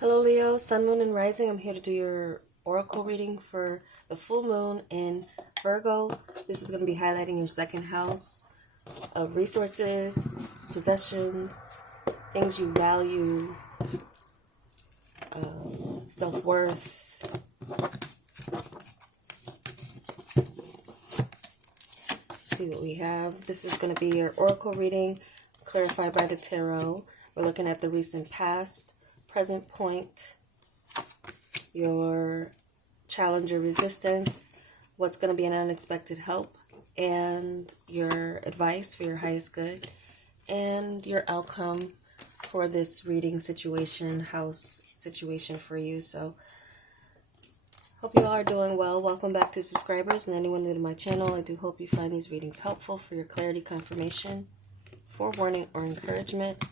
Hello Leo, Sun, Moon, and Rising. I'm here to do your oracle reading for the full moon in Virgo. This is going to be highlighting your second house of resources, possessions, things you value, self-worth. Let's see what we have. This is going to be your oracle reading clarified by the tarot. We're looking at the recent past, present point, your challenge or resistance, what's going to be an unexpected help, and your advice for your highest good, and your outcome for this reading situation, house situation for you. So, hope you all are doing well. Welcome back to subscribers and anyone new to my channel. I do hope you find these readings helpful for your clarity, confirmation, forewarning, or encouragement.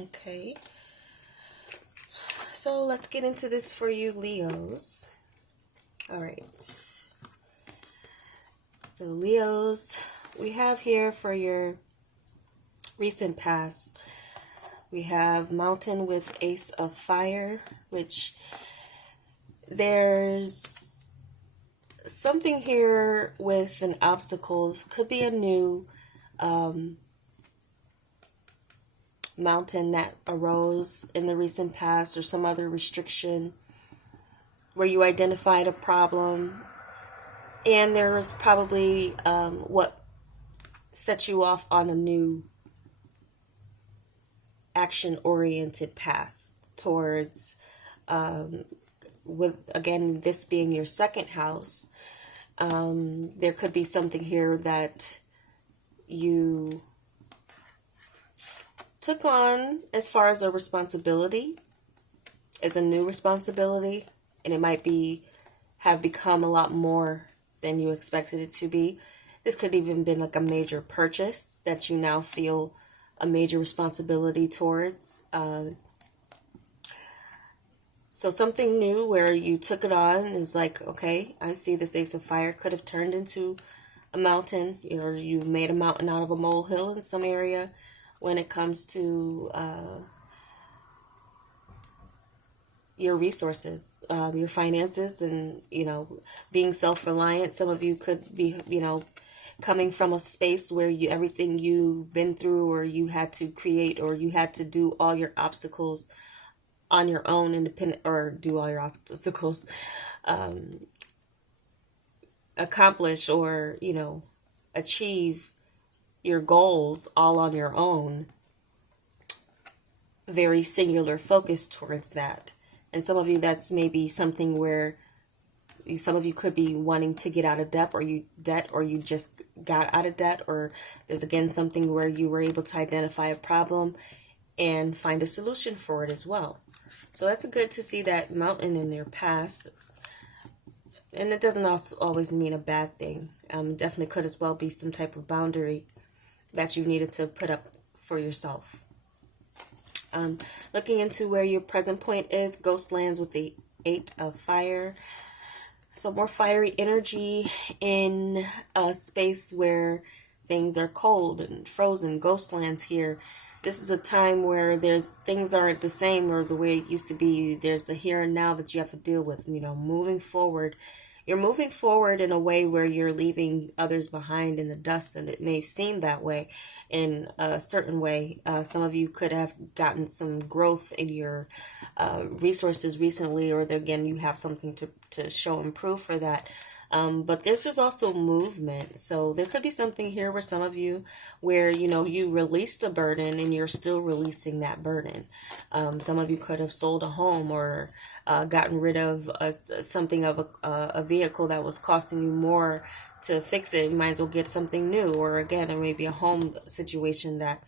Okay, so let's get into this for you, Leos. All right, so Leos, we have here for your recent past, we have Mountain with Ace of Fire, which there's something here with an obstacles, could be a new mountain that arose in the recent past, or some other restriction where you identified a problem, and there was probably what set you off on a new action-oriented path towards, with again this being your second house, there could be something here that you took on as far as a responsibility, as a new responsibility, and it might have become a lot more than you expected it to be. This could even been like a major purchase that you now feel a major responsibility towards. So something new where you took it on is like, okay, I see this Ace of Fire could have turned into a mountain, or you made a mountain out of a molehill in some area when it comes to your resources, your finances, and, being self-reliant. Some of you could be, coming from a space where everything you've been through, or you had to create, or you had to do all your obstacles on your own, independent, or do all your obstacles, accomplish, or, achieve your goals all on your own, very singular focus towards that. And some of you, that's maybe something where some of you could be wanting to get out of debt, or you just got out of debt, or there's again something where you were able to identify a problem and find a solution for it as well. So that's good to see that mountain in their past. And it doesn't also always mean a bad thing. Definitely could as well be some type of boundary that you needed to put up for yourself. Looking into where your present point is, Ghost lands with the 8 of Fire. So more fiery energy in a space where things are cold and frozen. Ghost lands here. This is a time where things aren't the same or the way it used to be. There's the here and now that you have to deal with, moving forward. You're moving forward in a way where you're leaving others behind in the dust, and it may seem that way in a certain way. Some of you could have gotten some growth in your resources recently, or again, you have something to show and prove for that. But this is also movement. So there could be something here where some of you, where, you released a burden and you're still releasing that burden. Some of you could have sold a home, or gotten rid of something of a vehicle that was costing you more to fix it. You might as well get something new. Or again, it may be a home situation that,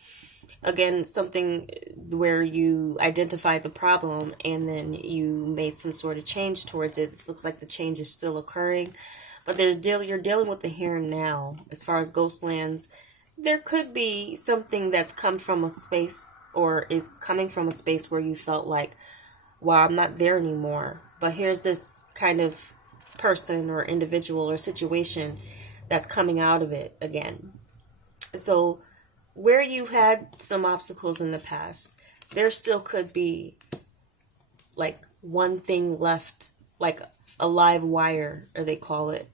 again, something where you identified the problem and then you made some sort of change towards it. This looks like the change is still occurring, but you're dealing with the here and now. As far as ghost lands, there could be something that's come from a space, or is coming from a space where you felt like, wow, I'm not there anymore. But here's this kind of person or individual or situation that's coming out of it again. So where you had some obstacles in the past, there still could be like one thing left, like a live wire, or they call it,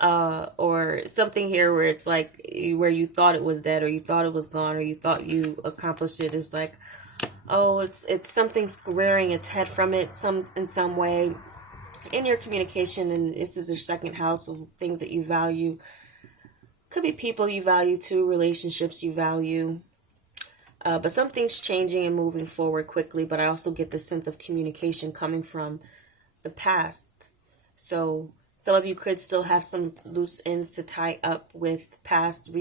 or something here where it's like where you thought it was dead, or you thought it was gone, or you thought you accomplished it. It's like, oh, it's something's rearing its head from it in some way in your communication, and this is your second house of things that you value. Could be people you value too, relationships you value. But something's changing and moving forward quickly, but I also get the sense of communication coming from the past. So some of you could still have some loose ends to tie up with past,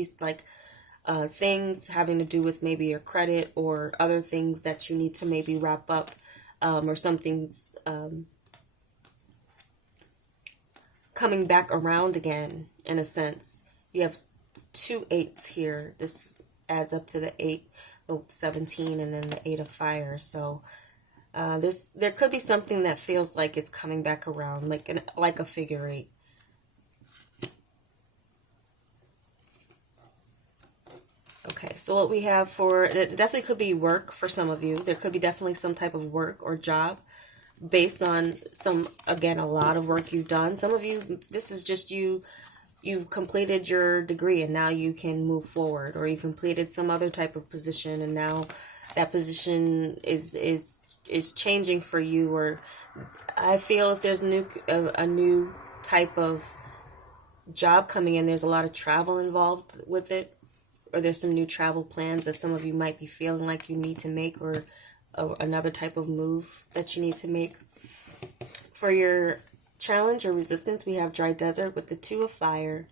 things having to do with maybe your credit or other things that you need to maybe wrap up, or something's coming back around again, in a sense. You have 2 8s here. This adds up to the 8, the 17, and then the 8 of fire. So there could be something that feels like it's coming back around, like a figure 8. Okay, so what we have it definitely could be work for some of you. There could be definitely some type of work or job based on a lot of work you've done. Some of you, this is just you've completed your degree and now you can move forward, or you completed some other type of position and now that position is changing for you. Or I feel if there's a new type of job coming in, there's a lot of travel involved with it, or there's some new travel plans that some of you might be feeling like you need to make, or another type of move that you need to make. For your challenge or resistance, we have dry desert with the 2 of fire.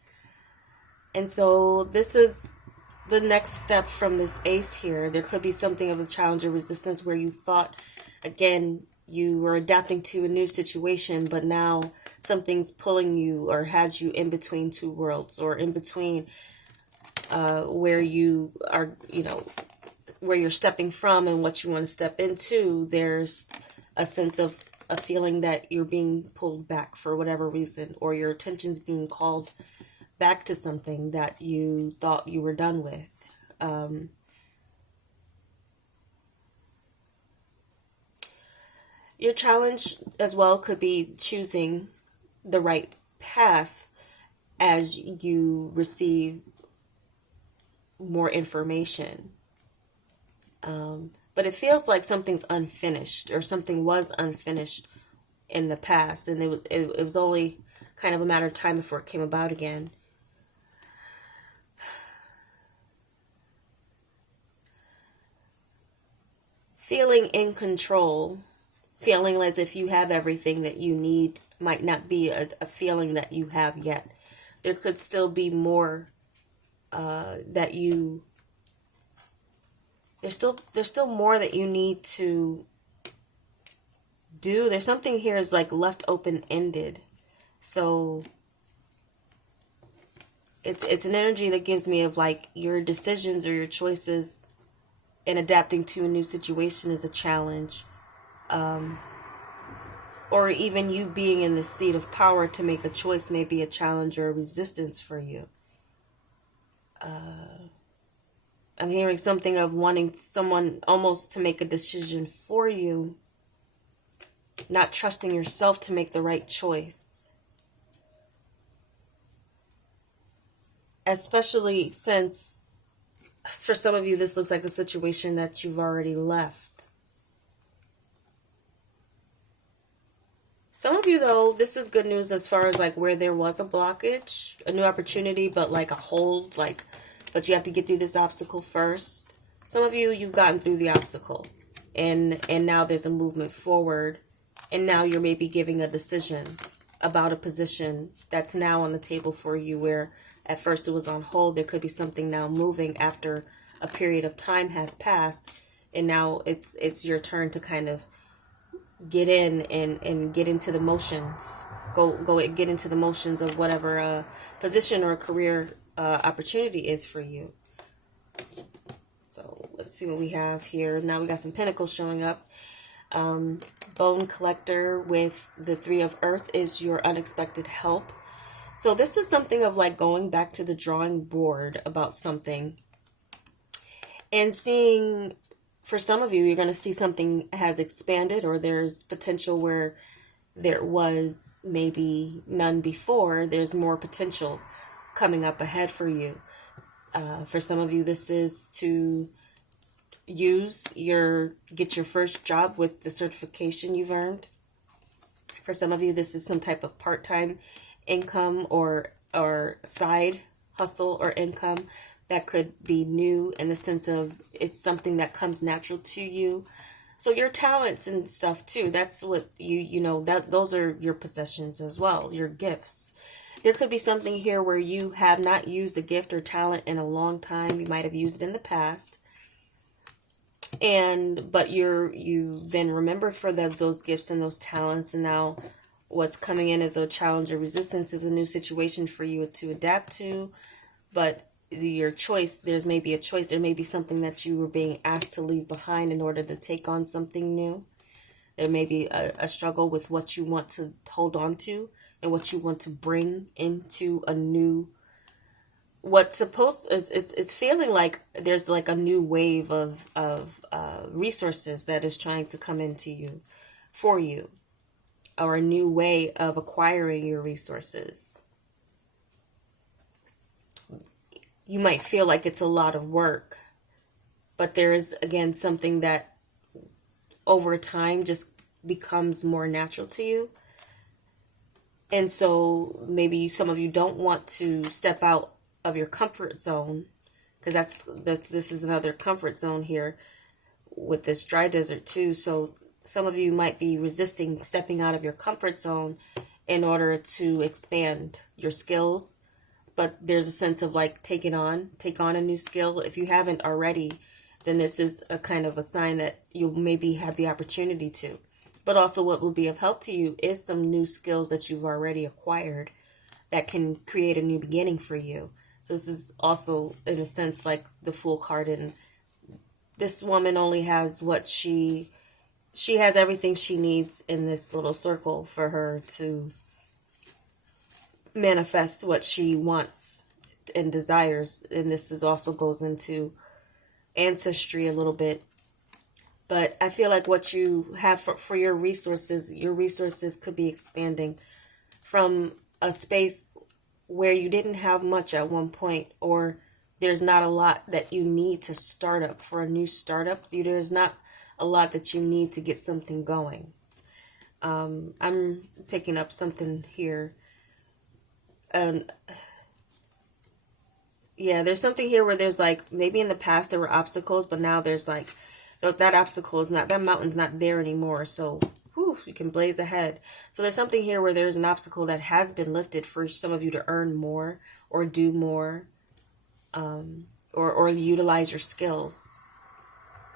And so this is the next step from this ace here. There could be something of a challenge or resistance where you thought, again, you were adapting to a new situation, but now something's pulling you or has you in between 2 worlds, or in between where you are, where you're stepping from and what you want to step into. There's a sense of a feeling that you're being pulled back for whatever reason, or your attention's being called back to something that you thought you were done with. Your challenge as well could be choosing the right path as you receive more information. But it feels like something's unfinished, or something was unfinished in the past, and it was only kind of a matter of time before it came about again. Feeling in control, feeling as if you have everything that you need, might not be a feeling that you have yet. There could still be more that you... There's still more that you need to do. There's something here is like left open-ended. So it's an energy that gives me of like your decisions or your choices in adapting to a new situation is a challenge. Or even you being in the seat of power to make a choice may be a challenge or a resistance for you. I'm hearing something of wanting someone almost to make a decision for you, not trusting yourself to make the right choice. Especially since, for some of you, this looks like a situation that you've already left. Some of you, though, this is good news as far as like where there was a blockage, a new opportunity, but like a hold, but you have to get through this obstacle first. Some of you, you've gotten through the obstacle, and now there's a movement forward, and now you're maybe giving a decision about a position that's now on the table for you, where at first it was on hold. There could be something now moving after a period of time has passed, and now it's your turn to kind of get in and get into the motions. Go and get into the motions of whatever position or career opportunity is for you. So let's see what we have here. Now we got some pentacles showing up. Bone collector with the Three of Earth is your unexpected help. So this is something of like going back to the drawing board about something and seeing, for some of you, you're going to see something has expanded, or there's potential where there was maybe none before. There's more potential coming up ahead for you. For some of you, this is to get your first job with the certification you've earned. For some of you, this is some type of part-time income or side hustle or income that could be new, in the sense of it's something that comes natural to you. So your talents and stuff too, that's what that those are your possessions as well, your gifts. There could be something here where you have not used a gift or talent in a long time. You might have used it in the past, but you then remember for those gifts and those talents, and now what's coming in as a challenge or resistance is a new situation for you to adapt to. But your choice, there may be something that you were being asked to leave behind in order to take on something new. There may be a struggle with what you want to hold on to and what you want to bring into a new, it's feeling like there's like a new wave of resources that is trying to come into you, for you, or a new way of acquiring your resources. You might feel like it's a lot of work, but there is, again, something that over time just becomes more natural to you. And so maybe some of you don't want to step out of your comfort zone, because this is another comfort zone here with this dry desert too. So some of you might be resisting stepping out of your comfort zone in order to expand your skills. But there's a sense of like take on a new skill. If you haven't already, then this is a kind of a sign that you'll maybe have the opportunity to. But also what will be of help to you is some new skills that you've already acquired that can create a new beginning for you. So this is also, in a sense, like the Fool card. And this woman only has what she has everything she needs in this little circle for her to manifest what she wants and desires. And this is also goes into ancestry a little bit. But I feel like what you have for your resources could be expanding from a space where you didn't have much at one point, or there's not a lot that you need to start up for a new startup. There's not a lot that you need to get something going. I'm picking up something here. Yeah, there's something here where there's like, maybe in the past there were obstacles, but now there's like, that obstacle is not, that mountain's not there anymore. So, you can blaze ahead. So there's something here where there's an obstacle that has been lifted for some of you to earn more or do more, or utilize your skills,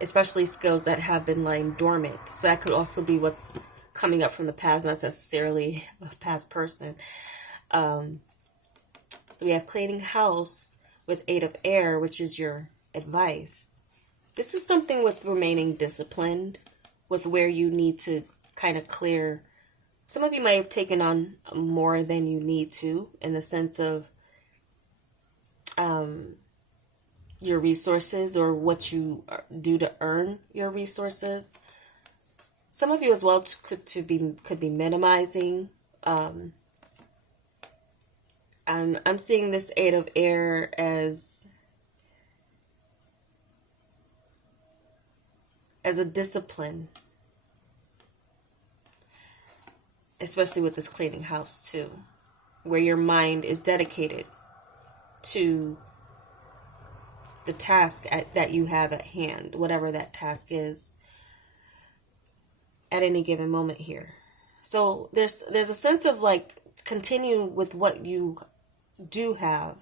especially skills that have been lying dormant. So that could also be what's coming up from the past, not necessarily a past person. So we have cleaning house with 8 of air, which is your advice. This is something with remaining disciplined, with where you need to kind of clear. Some of you might have taken on more than you need to, in the sense of your resources, or what you do to earn your resources. Some of you as well could be minimizing. I'm seeing this 8 of air as a discipline, especially with this cleaning house too, where your mind is dedicated to the task that you have at hand, whatever that task is at any given moment here. So there's a sense of like, continue with what you do have.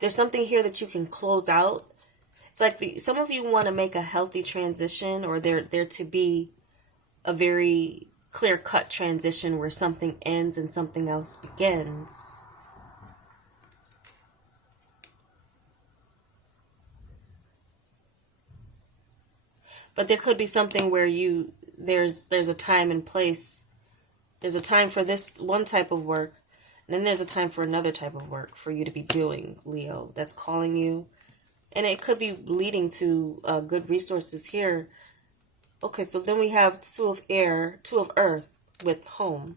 There's something here that you can close out. It's like some of you want to make a healthy transition, or there to be a very clear-cut transition where something ends and something else begins. But there could be something where there's a time and place. There's a time for this one type of work, and then there's a time for another type of work for you to be doing, Leo, that's calling you. And it could be leading to good resources here. Okay, so then we have two of air, two of earth with home.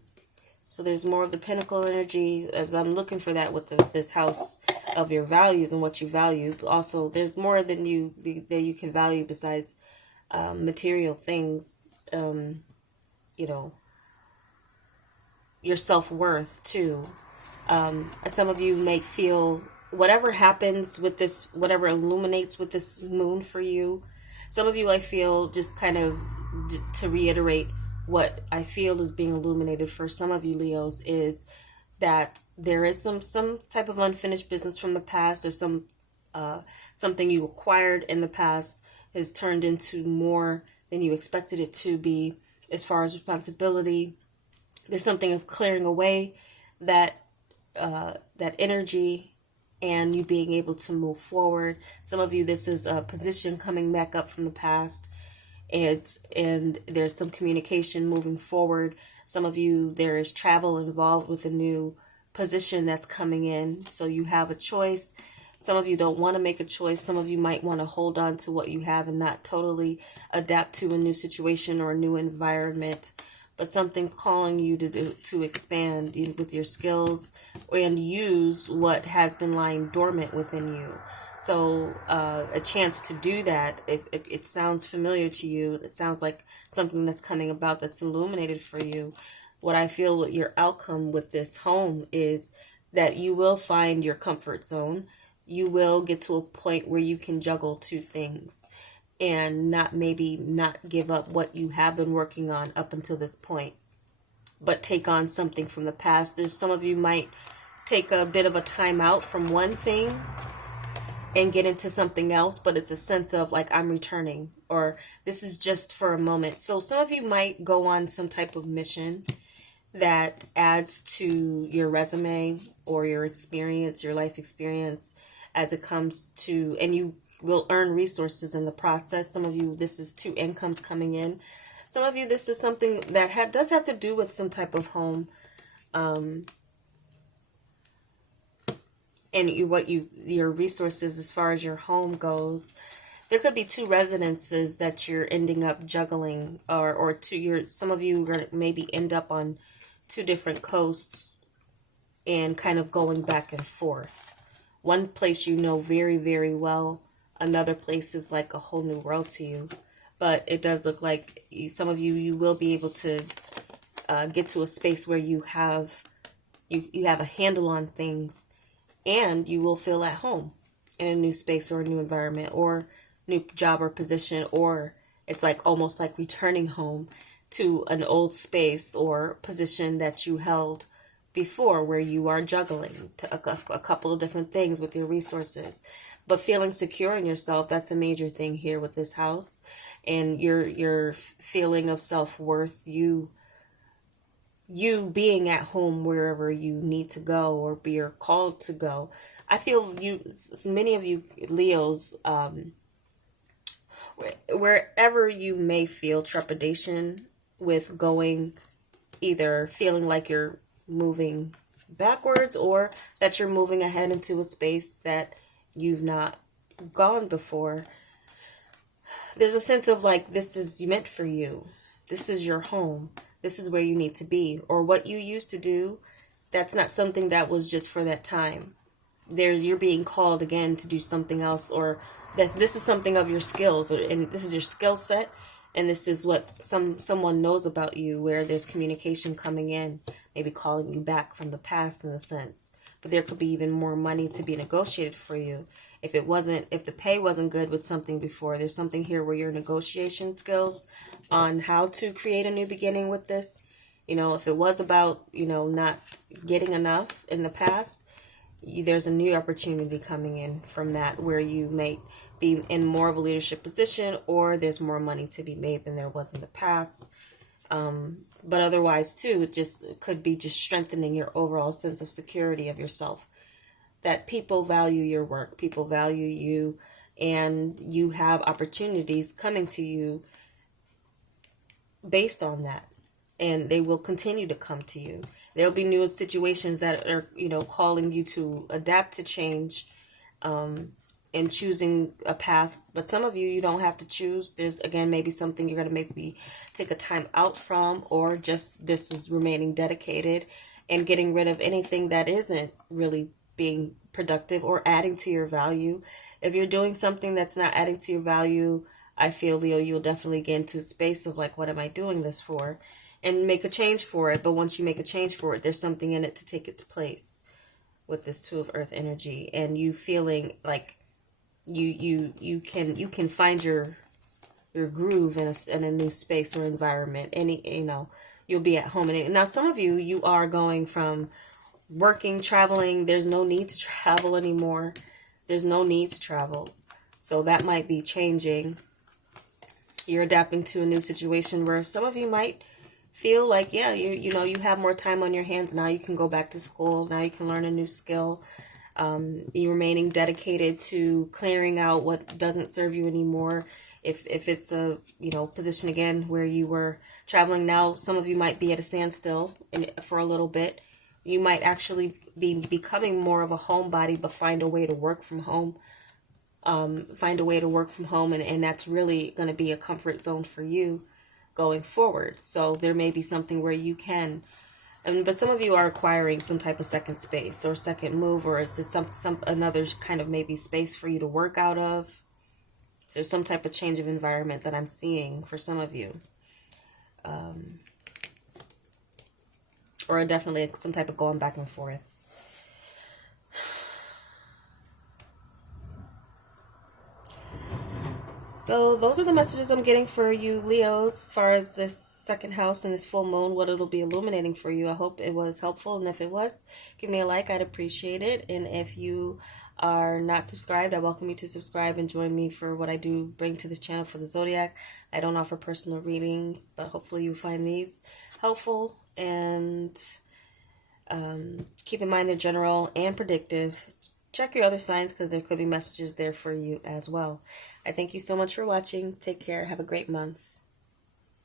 So there's more of the pinnacle energy, as I'm looking for that with this house of your values and what you value. But also, there's more than that you can value besides material things. You know, your self-worth too. Some of you may feel whatever happens with this, whatever illuminates with this moon for you. Some of you, I feel, just kind of to reiterate what I feel is being illuminated for some of you Leos is that there is some type of unfinished business from the past, or something you acquired in the past has turned into more than you expected it to be as far as responsibility. There's something of clearing away that energy and you being able to move forward. Some of you, this is a position coming back up from the past. And there's some communication moving forward. Some of you, there is travel involved with a new position that's coming in. So you have a choice. Some of you don't want to make a choice. Some of you might want to hold on to what you have and not totally adapt to a new situation or a new environment. But something's calling you to expand with your skills and use what has been lying dormant within you. So a chance to do that, if it sounds familiar to you, it sounds like something that's coming about that's illuminated for you. What I feel your outcome with this home is that you will find your comfort zone. You will get to a point where you can juggle two things and not give up what you have been working on up until this point, but take on something from the past. There's some of you might take a bit of a time out from one thing and get into something else, but it's a sense of like, I'm returning, or this is just for a moment. So some of you might go on some type of mission that adds to your resume or your experience, your life experience as it comes to, and you will earn resources in the process. Some of you, this is two incomes coming in. Some of you, this is something that does have to do with some type of home. And your resources as far as your home goes. There could be two residences that you're ending up juggling, or some of you maybe end up on two different coasts and kind of going back and forth. One place you know very, very well. Another place is like a whole new world to you. But it does look like some of you will be able to get to a space where you have a handle on things. And you will feel at home in a new space or a new environment or new job or position, or it's like almost like returning home to an old space or position that you held before, where you are juggling to a couple of different things with your resources, but feeling secure in yourself. That's a major thing here with this house, and your feeling of self-worth, you being at home wherever you need to go or be called to go. I feel many of you Leos, wherever you may feel trepidation with going, either feeling like you're moving backwards or that you're moving ahead into a space that you've not gone before. There's a sense of like, this is meant for you. This is your home. This is where you need to be, or what you used to do. That's not something that was just for that time. You're being called again to do something else, or this is something of your skills, and this is your skill set, and this is what someone knows about you, where there's communication coming in, maybe calling you back from the past in a sense. But there could be even more money to be negotiated for you. If the pay wasn't good with something before, there's something here where your negotiation skills on how to create a new beginning with this. If it was about, not getting enough in the past, there's a new opportunity coming in from that, where you may be in more of a leadership position, or there's more money to be made than there was in the past. But otherwise too, it could be just strengthening your overall sense of security of yourself. That people value your work, people value you, and you have opportunities coming to you based on that, and they will continue to come to you. There'll be new situations that are, calling you to adapt to change, and choosing a path. But some of you, you don't have to choose. There's, again, maybe something you're going to maybe take a time out from, or just this is remaining dedicated and getting rid of anything that isn't really being productive or adding to your value. If you're doing something that's not adding to your value, I feel, Leo, you'll definitely get into a space of like, what am I doing this for? And make a change for it. But once you make a change for it, there's something in it to take its place with this Two of Earth energy, and you feeling like you can find your groove in a new space or environment. You'll be at home. And now some of you are going from working, traveling. There's no need to travel anymore. There's no need to travel. So that might be changing. You're adapting to a new situation where some of you might feel like, yeah, you have more time on your hands. Now you can go back to school. Now you can learn a new skill. You remaining dedicated to clearing out what doesn't serve you anymore. If it's a, position again where you were traveling, now some of you might be at a standstill for a little bit. You might actually be becoming more of a homebody, but find a way to work from home. And that's really going to be a comfort zone for you going forward. So there may be something where you can, but some of you are acquiring some type of second space or second move, or it's some another kind of maybe space for you to work out of. So there's some type of change of environment that I'm seeing for some of you. Or definitely some type of going back and forth. So those are the messages I'm getting for you, Leos, as far as this second house and this full moon, what it'll be illuminating for you. I hope it was helpful. And if it was, give me a like. I'd appreciate it. And if you are not subscribed, I welcome you to subscribe and join me for what I do bring to this channel for the Zodiac. I don't offer personal readings, but hopefully you find these helpful. And keep in mind they're general and predictive. Check your other signs because there could be messages there for you as well. I thank you so much for watching. Take care. Have a great month.